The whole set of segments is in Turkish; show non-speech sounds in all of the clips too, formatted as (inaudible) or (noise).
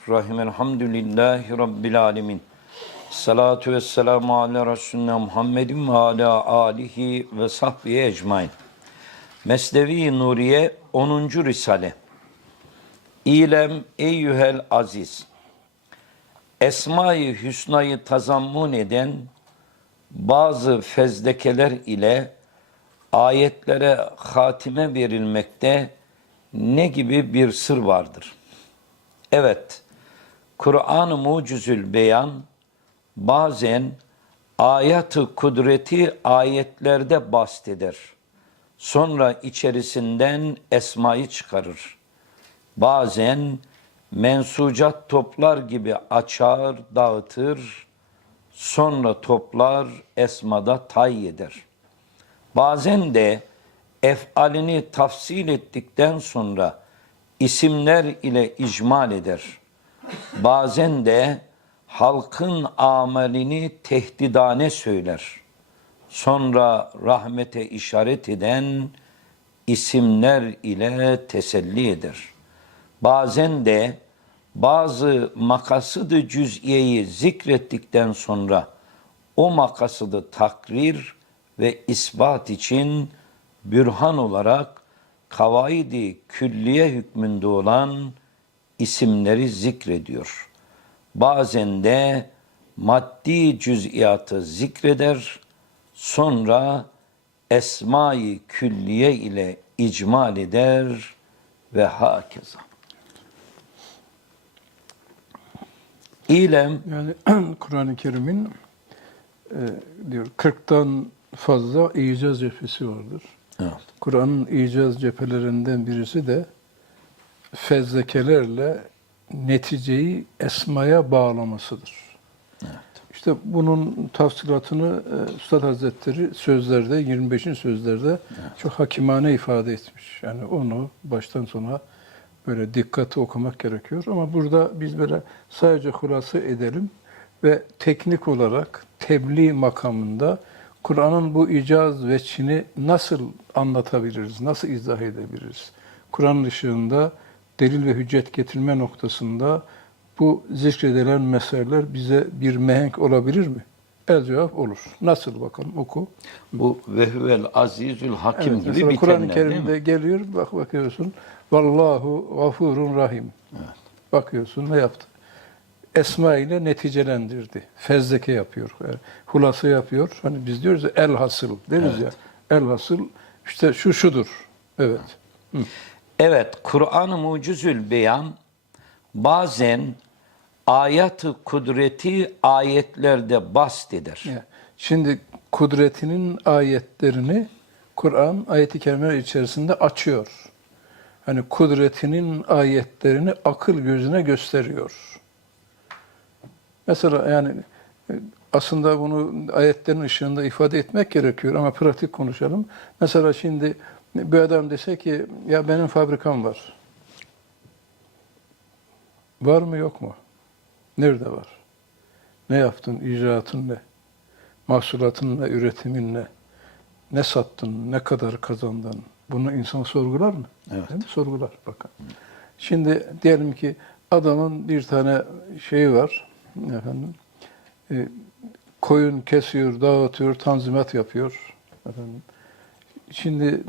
Bismillahirrahmanirrahim. Elhamdülillahi Rabbil alemin. Salatu ve selamu ala Resulüne Muhammedin ve ala alihi ve sahbihi ecmain. Mesnevi Nuriye 10. Risale. İlem eyyühel aziz. Esma-i Hüsna'yı tazammun eden bazı fezlekeler ile ayetlere hatime verilmekte ne gibi bir sır vardır? Evet, Kur'an-ı Mucizül Beyan bazen ayatı kudreti ayetlerde basteder. Sonra içerisinden esmayı çıkarır. Bazen mensucat toplar gibi açar, dağıtır, sonra toplar esmada tay eder. Bazen de efalini tafsil ettikten sonra isimler ile icmal eder. Bazen de halkın amelini tehdidane söyler. Sonra rahmete işaret eden isimler ile teselli eder. Bazen de bazı makasıdı cüz'iyeyi zikrettikten sonra o makasıdı takrir ve ispat için bürhan olarak kavaidi külliye hükmünde olan isimleri zikrediyor. Bazen de maddi cüz'iyatı zikreder, sonra esma-i külliye ile icmal eder ve hakeza. İlem Yani (clears throat) Kur'an-ı Kerim'in e, diyor 40'tan fazla icaz cephesi vardır. Evet. Kur'an'ın icaz cephelerinden birisi de fezlekelerle neticeyi esmaya bağlamasıdır. Evet. İşte bunun tafsilatını e, Üstad Hazretleri sözlerde, 25. sözlerde çok hakimane ifade etmiş. Yani onu baştan sona böyle dikkatli okumak gerekiyor. Ama burada biz böyle sadece hulası edelim ve teknik olarak tebliğ makamında Kur'an'ın bu icaz veçini nasıl anlatabiliriz, nasıl izah edebiliriz? Kur'an ışığında delil ve hüccet getirme noktasında bu zikredilen meseleler bize bir mehenk olabilir mi? El cevap olur. Nasıl bakalım oku. Bu vehvel azizül hakim Evet, gibi bitenler Kur'an-ı? Kerim'de geliyor, bak bakıyorsun. Vallahu gafurun rahim. Bakıyorsun ne yaptı? Esma ile neticelendirdi. Fezleke yapıyor. Yani hulası yapıyor. Hani biz diyoruz ya el hasıl deriz ya. El hasıl işte şu şudur. Evet. Evet, Kur'an-ı Mucizül Beyan bazen ayatı kudreti ayetlerde bast eder. Ya, Şimdi kudretinin ayetlerini Kur'an ayeti kerimeler içerisinde açıyor. Hani kudretinin ayetlerini akıl gözüne gösteriyor. Mesela yani e, aslında bunu ayetlerin ışığında ifade etmek gerekiyor ama pratik konuşalım. Mesela şimdi bir adam dese ki ya benim fabrikam var. Var mı yok mu? Nerede var? Ne yaptın? İcraatın ne? Mahsulatın ne? Üretimin ne? Ne sattın? Ne kadar kazandın? Bunu insan sorgular mı? Evet. Değil mi? Sorgular. Bakın. Şimdi diyelim ki adamın bir tane şeyi var. Efendim, e, koyun kesiyor, dağıtıyor, tanzimat yapıyor. Efendim. Şimdi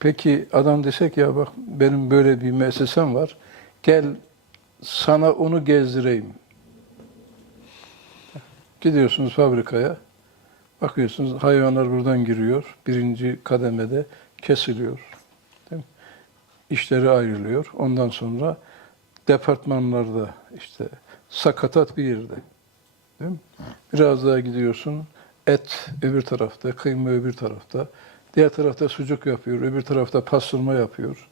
peki adam desek ya bak benim böyle bir müessesem var. Gel sana onu gezdireyim. Gidiyorsunuz fabrikaya. Bakıyorsunuz hayvanlar buradan giriyor. Birinci kademede kesiliyor. Değil mi? İşleri ayrılıyor. Ondan sonra departmanlarda işte sakatat bir yerde. Değil mi? Biraz daha gidiyorsun. Et öbür tarafta, kıyma öbür tarafta. Diğer tarafta sucuk yapıyor, öbür tarafta pastırma yapıyor.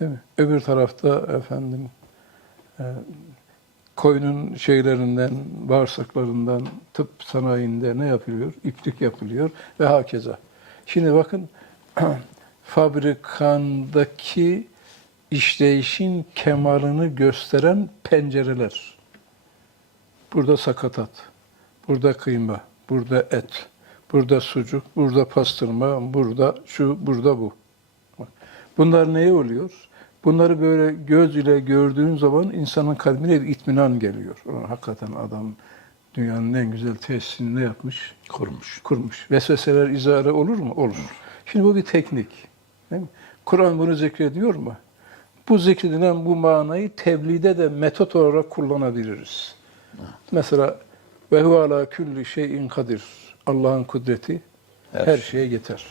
Değil mi? Öbür tarafta efendim e, koyunun şeylerinden, bağırsaklarından, tıp sanayinde ne yapılıyor? İplik yapılıyor ve hakeza. Şimdi bakın (clears throat) fabrikandaki işleyişin kemalını gösteren pencereler. Burada sakatat, burada kıyma, burada et, burada sucuk, burada pastırma, burada şu, burada bu. Bak, Bunlar neye oluyor? Bunları böyle göz ile gördüğün zaman insanın kalbine bir itminan geliyor. Hakikaten adam dünyanın en güzel tesisini ne yapmış? Kurmuş. kurmuş. Vesveseler izare olur mu? Olur. Şimdi bu bir teknik. Kur'an bunu zikrediyor mu? Bu zikredilen bu manayı tebliğde de metot olarak kullanabiliriz. Mesela ve huve ala külli şeyin kadir. Allah'ın kudreti Her her, şey. şeye yeter.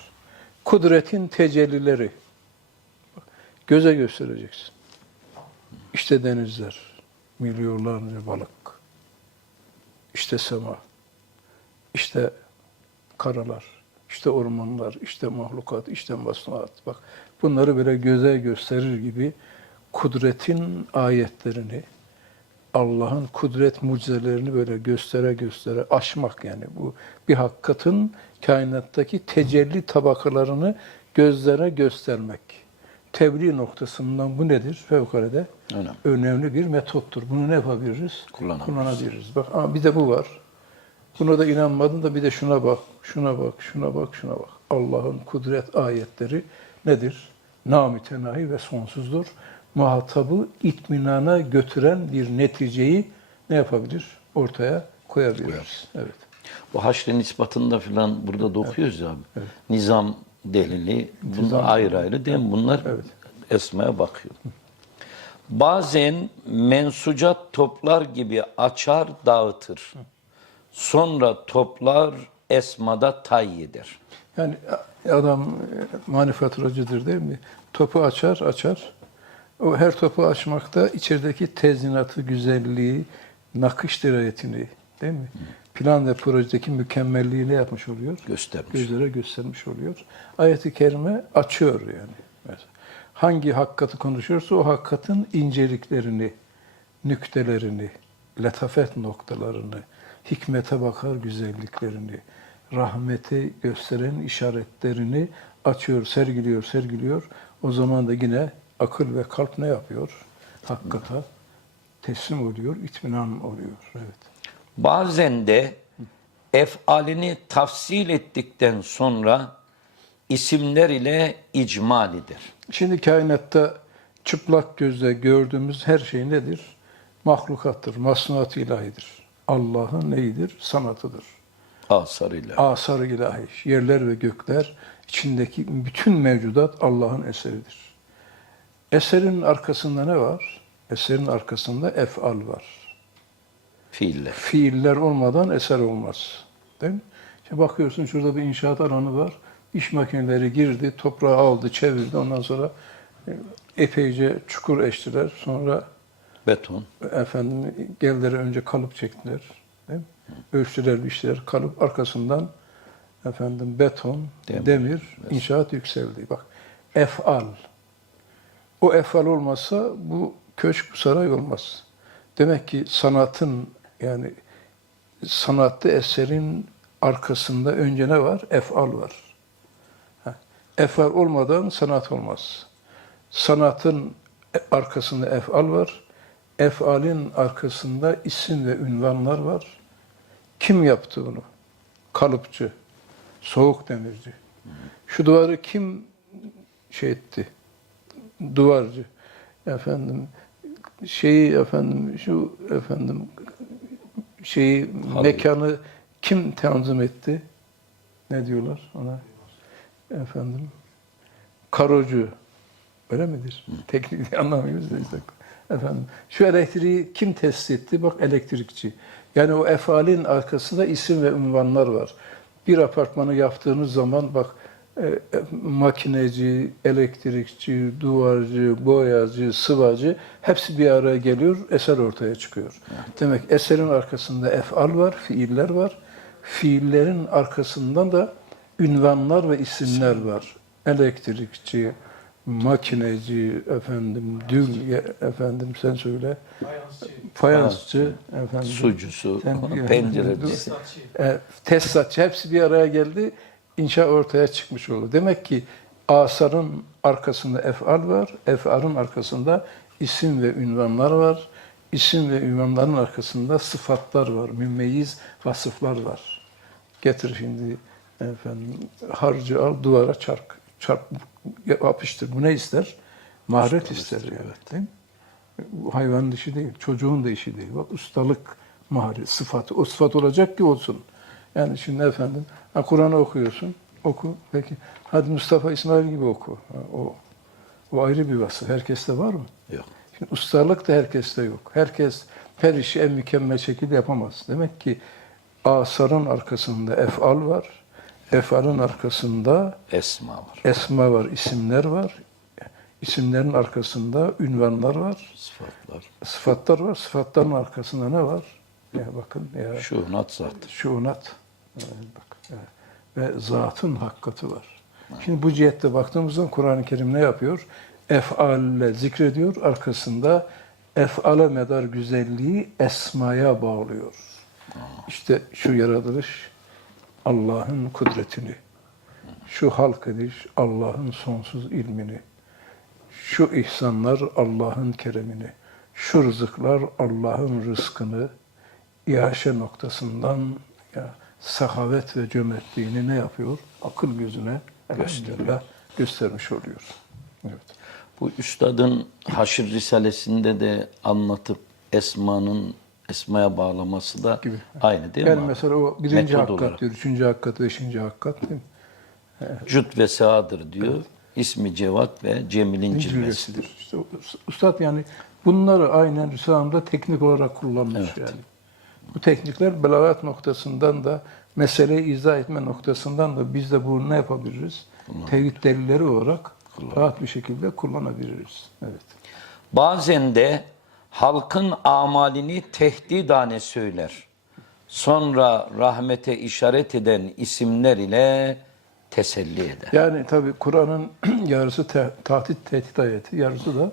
Kudretin tecellileri. Göze göstereceksin. İşte denizler, milyonlarca balık. İşte sema. İşte karalar, işte ormanlar, işte mahlukat, işte masnuat. Bak bunları böyle göze gösterir gibi kudretin ayetlerini, Allah'ın kudret mucizelerini böyle göstere göstere aşmak yani bu bir hakikatin kainattaki tecelli tabakalarını gözlere göstermek. Tebliğ noktasından bu nedir? Fevkalade Önemli. önemli bir metottur. Bunu ne yapabiliriz? Kullanabiliriz. Kullanabiliriz. Bak aa, bir de bu var. Buna da inanmadın da bir de şuna bak, şuna bak, şuna bak, şuna bak. Allah'ın kudret ayetleri nedir? Namütenahi ve sonsuzdur. Muhatabı itminana götüren bir neticeyi ne yapabilir? Ortaya koyabiliriz. Evet. Bu haşrin ispatında falan burada da okuyoruz ya abi. Nizam delili, bunlar Nizam ayrı ayrı değil mi? Bunlar Evet. esmaya bakıyor. Bazen mensucat toplar gibi açar dağıtır. Sonra toplar esmada tay eder. Yani adam e, manifaturacıdır değil mi? Topu açar, açar. O her topu açmakta içerideki tezinatı, güzelliği, nakış dirayetini değil mi? Plan ve projedeki mükemmelliği ne yapmış oluyor? Göstermiş. Gözlere göstermiş oluyor. Ayet-i Kerime açıyor yani. Mesela hangi hakikati konuşuyorsa o hakikatin inceliklerini, nüktelerini, letafet noktalarını, hikmete bakar güzelliklerini, rahmeti gösteren işaretlerini açıyor, sergiliyor, sergiliyor. O zaman da yine akıl ve kalp ne yapıyor? Hakikata teslim oluyor, itminan oluyor. Evet. Bazen de efalini tafsil ettikten sonra isimler ile icmalidir. Şimdi kainatta çıplak gözle gördüğümüz her şey nedir? Mahlukattır, masnuat ilahidir. Allah'ın neyidir? Sanatıdır. Asarıyla. Asar ilahi, yerler ve gökler, içindeki bütün mevcudat Allah'ın eseridir. Eserin arkasında ne var? Eserin arkasında efal var. Fiiller. Fiiller olmadan eser olmaz. Değil mi? Şimdi bakıyorsun şurada bir inşaat alanı var. İş makineleri girdi, toprağı aldı, çevirdi. Ondan sonra e, epeyce çukur eştiler. Sonra Beton. efendim geldiler önce kalıp çektiler. Değil mi? Ölçtüler, biçtiler. Kalıp arkasından efendim beton, Demir, demir, inşaat yükseldi. Bak efal. O efal olmasa bu köşk, bu saray olmaz. Demek ki sanatın yani sanatlı eserin arkasında önce ne var? Efal var. Efal olmadan sanat olmaz. Sanatın arkasında efal var. Efalin arkasında isim ve ünvanlar var. Kim yaptı bunu? Kalıpçı, soğuk demirci. Şu duvarı kim şey etti? Duvarcı. Efendim şeyi efendim şu efendim şeyi Halı. mekanı kim tanzim etti? Ne diyorlar ona? Efendim karocu. Öyle midir? Teknik anlamıyoruz da işte. Efendim şu elektriği kim test etti? Bak elektrikçi. Yani o efalin arkasında isim ve ünvanlar var. Bir apartmanı yaptığınız zaman bak e, e, makineci, elektrikçi, duvarcı, boyacı, sıvacı hepsi bir araya geliyor, eser ortaya çıkıyor. Demek eserin arkasında efal var, fiiller var. Fiillerin arkasından da ünvanlar ve isimler var. Elektrikçi, makineci, efendim, dül, efendim sen söyle, fayansçı, efendim, Sucusu, pencerecisi. e, tesisatçı hepsi bir araya geldi. İnşa ortaya çıkmış oldu. Demek ki asarın arkasında efal var. Efalın arkasında isim ve ünvanlar var. İsim ve ünvanların arkasında sıfatlar var. Mümeyyiz vasıflar var. Getir şimdi efendim harcı al duvara çarp. Çarp yapıştır. Bu ne ister? Maharet ister yani. Değil mi? Bu hayvanın işi değil, çocuğun da işi değil. Bak ustalık, maharet, sıfatı. O sıfat olacak ki olsun. Yani şimdi efendim, Kur'an'ı okuyorsun, oku. Peki, hadi Mustafa İsmail gibi oku. O, o ayrı bir vasıf. Herkeste var mı? Yok. Şimdi ustalık da herkeste yok. Herkes her işi en mükemmel şekilde yapamaz. Demek ki asarın arkasında efal var. Efalın arkasında Esma var. esma var, isimler var. İsimlerin arkasında ünvanlar var, Sıfatlar. sıfatlar var. Sıfatların arkasında ne var? Ya bakın ya Şu nat zat. şuunat. Bak. evet. Ve zatın hakikati var. Şimdi bu cihette baktığımızda Kur'an-ı Kerim ne yapıyor? Ef'alle zikrediyor. Arkasında ef'ale medar güzelliği esmaya bağlıyor. İşte şu yaratılış Allah'ın kudretini, şu halk ediş Allah'ın sonsuz ilmini, şu ihsanlar Allah'ın keremini, şu rızıklar Allah'ın rızkını iaşe noktasından ya sahavet ve cömertliğini ne yapıyor? Akıl gözüne gösteriyor. göstermiş oluyor. Evet. Bu üstadın Haşr Risalesi'nde de anlatıp Esma'nın Esma'ya bağlaması da Gibi. aynı değil yani mi? abi? mesela o birinci Metod hakikat olarak. diyor, üçüncü hakikat, beşinci hakikat değil mi? Cüt ve Sa'dır diyor. İsmi Cevat ve Cemil'in cilvesi. Cilvesidir. İşte Üstad yani bunları aynen Risale'mde teknik olarak kullanmış yani. Bu teknikler belagat noktasından da meseleyi izah etme noktasından da biz de bunu ne yapabiliriz? Tevhid delilleri olarak rahat bir şekilde kullanabiliriz. Evet. Bazen de halkın amalini tehdidane söyler. Sonra rahmete işaret eden isimler ile teselli eder. Yani tabi Kur'an'ın (clears throat) yarısı te- tahdit tehdit ayeti, yarısı da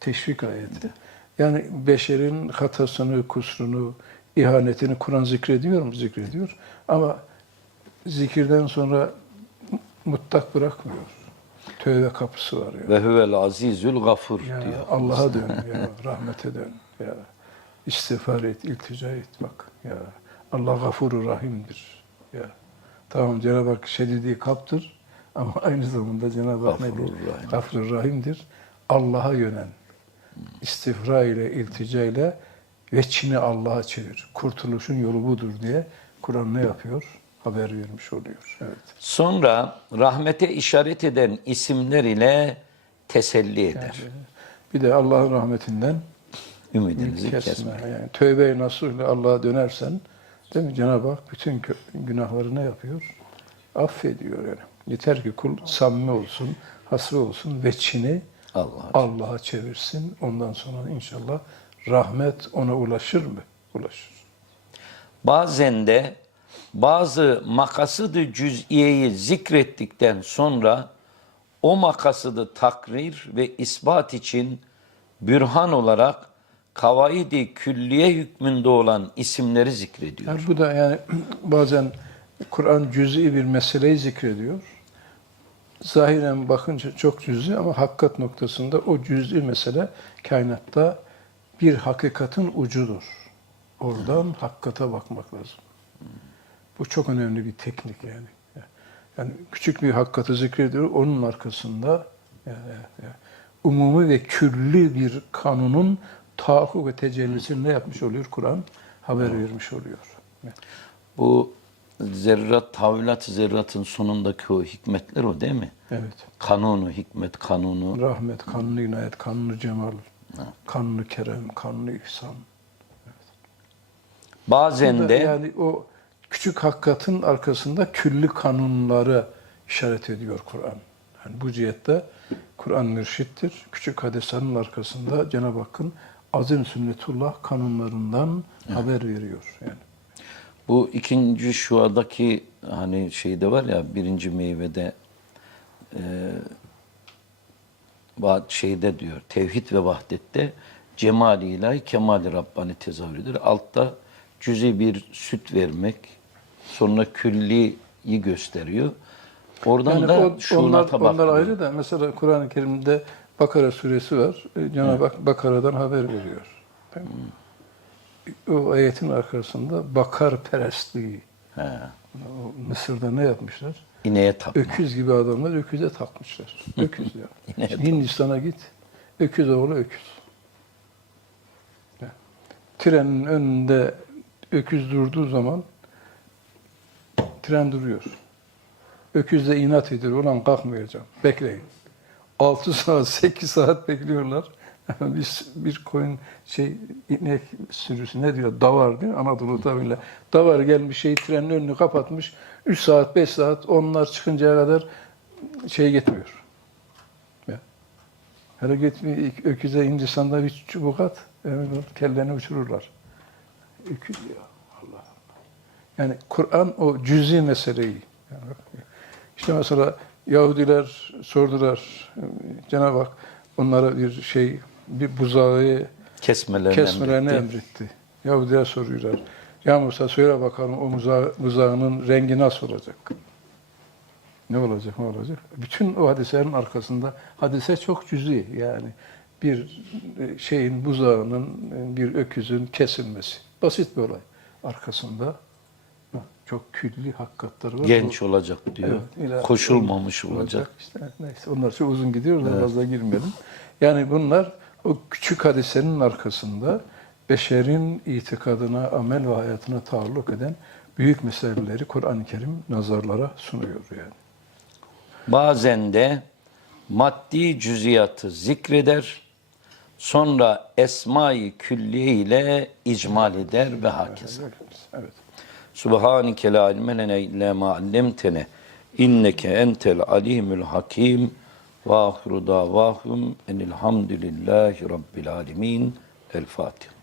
teşvik ayeti. Yani beşerin hatasını, kusurunu, ihanetini Kur'an zikrediyor mu? Zikrediyor. Ama zikirden sonra mutlak bırakmıyor. Tövbe kapısı var ya. Ve huvel azizül gafur Ya diyor. Allah'a dön ya, rahmete dön ya. İstiğfar et, iltica et bak ya. Allah gafuru rahimdir ya. Tamam Cenab-ı Hak şedidi kaptır ama (laughs) aynı zamanda Cenab-ı Hak nedir? Rahim. Gafurur rahimdir. Allah'a yönen. İstifra ile, iltica ile veçini Allah'a çevir. Kurtuluşun yolu budur diye Kur'an ne yapıyor? Haber vermiş oluyor. Evet. Sonra rahmete işaret eden isimler ile teselli eder. Bir de Allah'ın rahmetinden Ümidinizi kesme. kesme. Yani tövbe-i nasuhla Allah'a dönersen değil mi Cenab-ı Hak bütün günahları ne yapıyor? Affediyor yani. Yeter ki kul samimi olsun, hasbi olsun ve Çin'i Allah'a. Allah'a çevirsin. Ondan sonra inşallah rahmet ona ulaşır mı? Ulaşır. Bazen de bazı makasıdı cüz'iyeyi zikrettikten sonra o makasıdı takrir ve ispat için bürhan olarak kavaidi külliye hükmünde olan isimleri zikrediyor. Yani bu da yani (clears throat) bazen Kur'an cüz'i bir meseleyi zikrediyor. Zahiren bakınca çok cüz'i ama hakikat noktasında o cüz'i mesele kainatta bir hakikatin ucudur. Oradan hakikate bakmak lazım. Bu çok önemli bir teknik yani. Yani küçük bir hakikati zikrediyor, onun arkasında yani, yani, umumi ve külli bir kanunun tahakkuk ve tecellisini ne yapmış oluyor Kur'an? Haber vermiş oluyor. Evet. Bu zerrat, tavilat zerratın sonundaki o hikmetler o değil mi? Evet. Kanunu, hikmet kanunu. Rahmet, kanunu inayet, kanunu cemal, kanunu kerem, kanunu ihsan. Bazen de yani o küçük hakikatin arkasında külli kanunları işaret ediyor Kur'an. Yani bu cihette Kur'an mürşittir. Küçük hadisanın arkasında Cenab-ı Hakk'ın azim sünnetullah kanunlarından haber veriyor. Yani. Bu ikinci şuadaki hani şeyde var ya birinci meyvede e, şeyde diyor tevhid ve vahdette cemali ilahi kemali Rabbani tezahürüdür. Altta cüzi bir süt vermek sonra külliyi gösteriyor. Oradan Yani da o, onlar, şuunata onlar bakıyor. ayrı da mesela Kur'an-ı Kerim'de Bakara suresi var. Ee, Cenab-ı Hak Bakara'dan haber veriyor. Mi? O ayetin arkasında bakar perestliği. He. Mısır'da ne yapmışlar? İneğe tapma. Öküz gibi adamlar öküze takmışlar. (laughs) Öküz ya. Hindistan'a git. öküz oğlu öküz. Trenin önünde öküz durduğu zaman tren duruyor. Öküz de inat ediyor. Ulan kalkmayacağım. Bekleyin. 6 saat, 8 saat bekliyorlar. (laughs) bir, bir koyun şey inek sürüsü ne diyor? Davar mi? Anadolu tabiriyle. Davar gelmiş şey trenin önünü kapatmış. 3 saat, 5 saat onlar çıkıncaya kadar şey gitmiyor. Ya. Hele gitmiyor. Öküze Hindistan'da bir çubuk at. Kelleni uçururlar. Öküz ya. Allah Allah. Yani Kur'an o cüzi meseleyi. Yani işte mesela Yahudiler sordular. Cenab-ı Hak onlara bir şey, bir buzağı Kesmelerini, kesmelerini emretti. emretti. Yahudiler soruyorlar. Ya Musa söyle bakalım o buzağı, buzağının rengi nasıl olacak? Ne olacak, ne olacak? Bütün o hadiselerin arkasında, hadise çok cüzi yani. Bir e, şeyin, buzağının, e, bir öküzün kesilmesi. Basit bir olay. Arkasında çok külli hakikatler var. Genç olacak diyor. Evet, Koşulmamış olacak. İşte neyse onlar çok uzun gidiyor da fazla girmeyelim. Yani bunlar o küçük hadisenin arkasında beşerin itikadına, amel ve hayatına taalluk eden büyük meseleleri Kur'an-ı Kerim nazarlara sunuyor yani. Bazen de maddi cüziyatı zikreder, sonra esma-i külliye ile icmal eder ve hakeza. Evet. Subhaneke la ilme lene illa ma allamtene inneke entel alimul hakim ve ahiru davahum enilhamdülillahi rabbil alemin. El Fatiha.